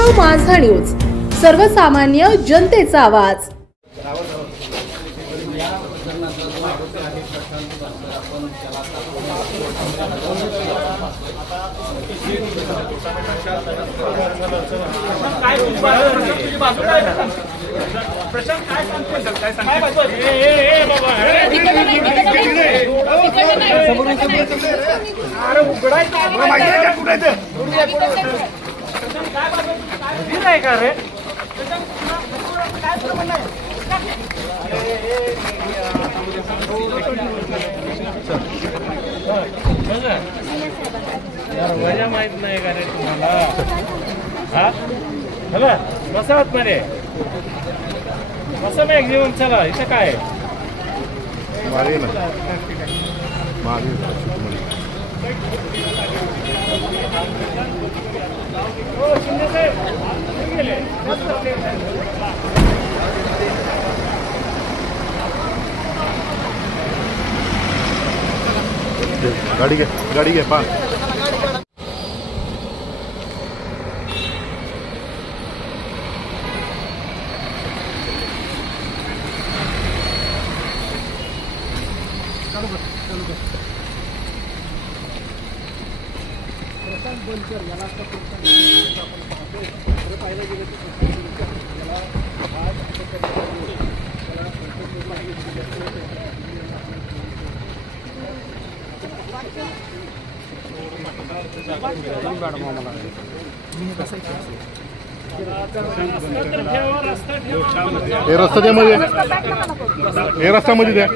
महाराष्ट्र माझा न्यूज, सर्वसामान्य जनतेचा आवाज। प्रशांत काय सांगतो काय अरे उघडायचं काय का रे मजा माहित नाही का रे तुम्हाला? हा चला बसा आतमध्ये, बसा मॅक्झिमम। चला इथं काय गाड़ी के पास रस्त्यामध्ये द्या।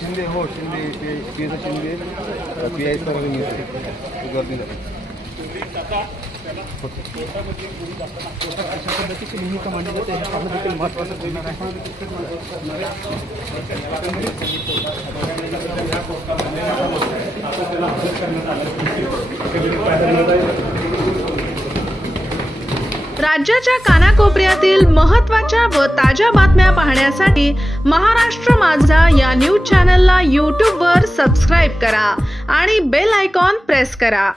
शिंदे हो शिंदे पीआय गर्दी भूमिका मांडली जाते हे पाहणं देखील महत्त्वाचं ठरणार आहे। राज्याच्या कानाकोपऱ्यातील महत्त्वाच्या व ताज्या बातम्या पाहण्यासाठी महाराष्ट्र माझा या न्यूज चॅनलला YouTube वर सबस्क्राइब करा आणि बेल आयकॉन प्रेस करा।